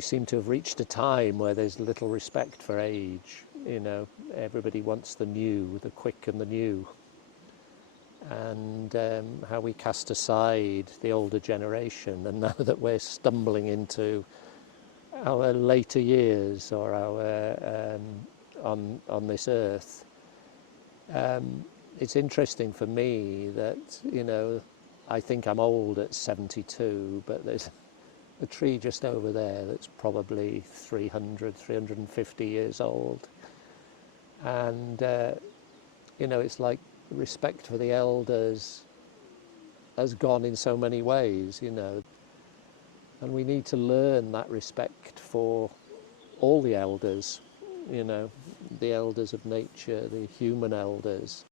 we seem to have reached a time where there's little respect for age. You know, everybody wants the new, the quick and the new. And how we cast aside the older generation, and now that we're stumbling into our later years or our on this earth, it's interesting for me that, you know, I think I'm old at 72, but there's a tree just over there that's probably 350 years old. And, you know, it's like respect for the elders has gone in so many ways, you know. And we need to learn that respect for all the elders, you know, the elders of nature, the human elders.